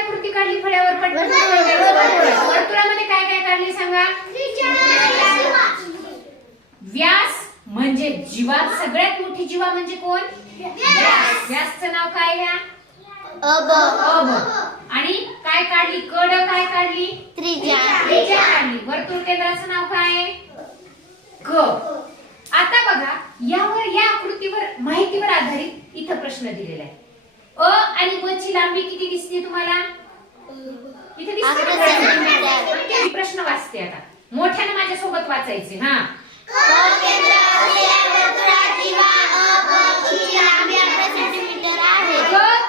आकृती काढली फळ्यावर पटकन? वर्तुळामध्ये काय काय काढली सांगा? व्यास म्हणजे जीवा, सगळ्यात मोठी जीवा म्हणजे कोण? व्यासचं नाव काय ह्या? अब. आणि काय काढली? कड काय काढली? त्रिज्या काढली. वर्तुळ केंद्राचं नाव काय आहे? क. आता बघा, यावर या आकृतीवर माहितीवर आधारित इथं प्रश्न दिलेला आहे. अ आणि ब ची लांबी किती दिसते तुम्हाला? इथे दिसते. प्रश्न वाचते आता, मोठ्याने माझ्यासोबत वाचायचे. हा,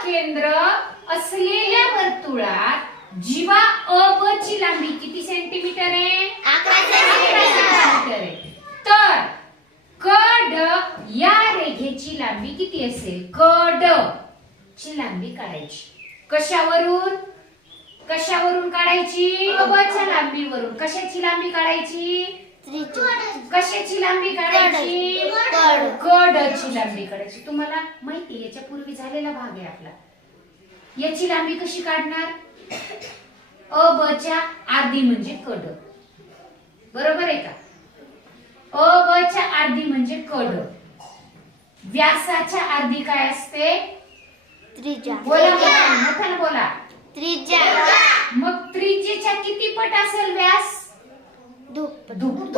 केंद्र असलेल्या वर्तुळात जीवा अब ची लांबी किती सेंटीमीटर आहे? 11 सेंटीमीटर आहे. तर कड या रेघेची लांबी किती असेल? कड ची लांबी काढायची. कशावरून? कशावरून काढायची? अबच्या लांबीवरून. कशाची लांबी काढायची? कशाची लांबी काढायची? कडची लांबी काढायची. तुम्हाला माहिती याच्या पूर्वी झालेला भाग आहे आपला. याची लांबी कशी काढणार? अबच्या अर्धी म्हणजे कड, बरोबर आहे का? अबच्या अर्धी म्हणजे कड. व्यासाच्या अर्धी काय असते? त्रिज्या. बोला, मोठ्याने बोला. त्रिज्या. मग त्रिज्येच्या किती पट असेल व्यास? दुप्पट.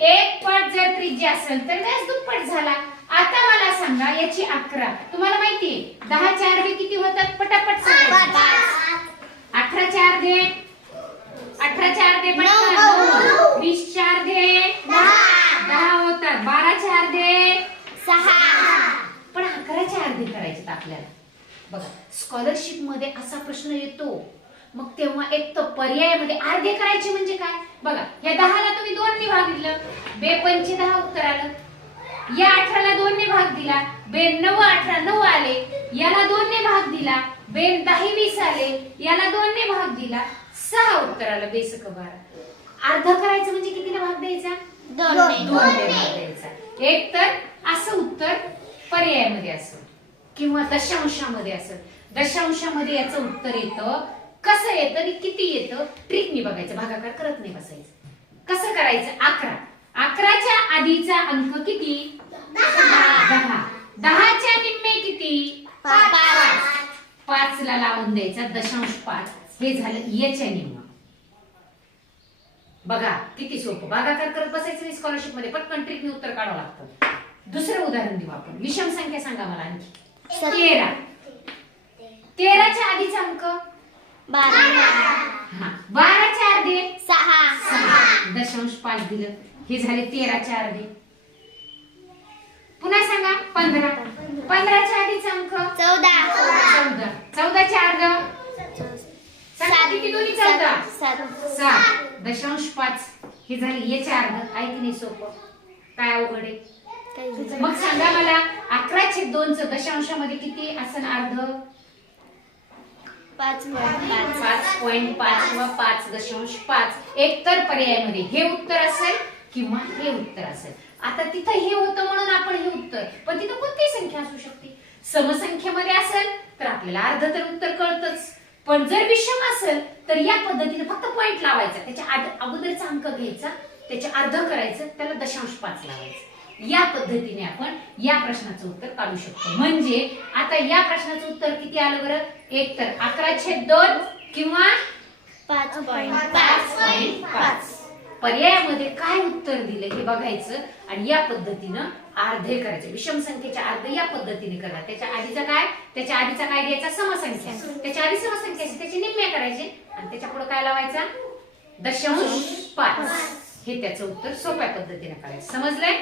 एक पट जर त्रिज्या असेल तर व्यास दुप्पट झाला. आता मला सांगा, याची 11, तुम्हाला माहितीये 10 चे अर्धे किती होतात? पटापट सांगा. 18 चे अर्धे, 18 चे अर्धे 20 चे अर्धे 10 होतात. 12 चे अर्धे 6. पण 11 चे अर्धे करायचे आपल्याला. बघा, स्कॉलरशिप मध्ये असा प्रश्न येतो, मग तेव्हा एक तर पर्यायामध्ये अर्धे करायचे म्हणजे काय? बघा, या 10 ला तुम्ही 2 ने भाग दिलं, बे 5 10 उत्तर आलं. या 18 ला 2 ने भाग दिला, बे 9 18 9 आले. याला 2 ने भाग दिला, बे 10 20 आले. याला 2 ने भाग दिला, 6 उत्तर आलं. बेसक 12. अर्ध करायचं म्हणजे कितीला भाग द्यायचा? 2 ने भाग द्यायचा. एक तर असं उत्तर पर्यायामध्ये असं, किंवा दशांशामध्ये असं. दशांशामध्ये याचं उत्तर येतं. कसं येतं आणि किती येतं ट्रिकनी बघायचं, भागाकार करत नाही बसायचं. कसं करायचं? 11. 11 च्या आधीचा अंक किती? 10. 10 च्या निम्मे किती? 5. 5 ला लावून द्यायचा 0.5. हे झालं याच्या निम्म. बघा किती सोपं. भागाकार करत बसायचं नाही स्कॉलरशिप मध्ये, पटकन ट्रिकनी उत्तर काढावं लागतं. दुसरं उदाहरण देऊ आपण. विषम संख्या सांगा मला आणखी. 13. 13 च्या आधीचा अंक 12. 12 च्या अर्धे 6. 0.5 दिलं. हे झाले 13 च्या अर्धे. पुन्हा सांगा 15. 15 च्या आधीचा अंक 14. 14 च्या अर्ध सांगा किती? दोन्ही 14. 7. 0.5. हे झाले याच्या अर्ध. आहे की नाही सोपं? काय अवघड आहे? मग सांगा मला 11/2 चं दशांशामध्ये किती असेल अर्ध? 5.5 किंवा 5.5. एक तर पर्यायामध्ये हे उत्तर असेल किंवा हे उत्तर असेल. आता तिथं हे होतं म्हणून आपण हे उत्तर, पण तिथं कोणतीही संख्या असू शकते. समसंख्येमध्ये असेल तर आपल्याला अर्ध तर उत्तर कळतच, पण जर विषम असेल तर या पद्धतीने फक्त पॉइंट लावायचा, त्याच्या अगोदरचा अंक घ्यायचा, त्याचे अर्ध करायचं, त्याला 0.5 लावायचं. या पद्धतीने आपण या प्रश्नाचं उत्तर काढू शकतो. म्हणजे आता या प्रश्नाचं उत्तर किती आलं बरं? एक तर 11/2 किंवा 5.5. पर्यायामध्ये काय उत्तर दिलं हे बघायचं आणि या पद्धतीनं अर्धे करायचे. विषम संख्येच्या अर्ध या पद्धतीने करणार. त्याच्या आधीचा काय? त्याच्या आधीचा काय घ्यायचा? समसंख्या. त्याच्या आधी समसंख्या त्याचे निम्मे करायचे आणि त्याच्या पुढे काय लावायचा? 0.5. हे त्याचं उत्तर सोप्या पद्धतीने काढायचं. समजलंय?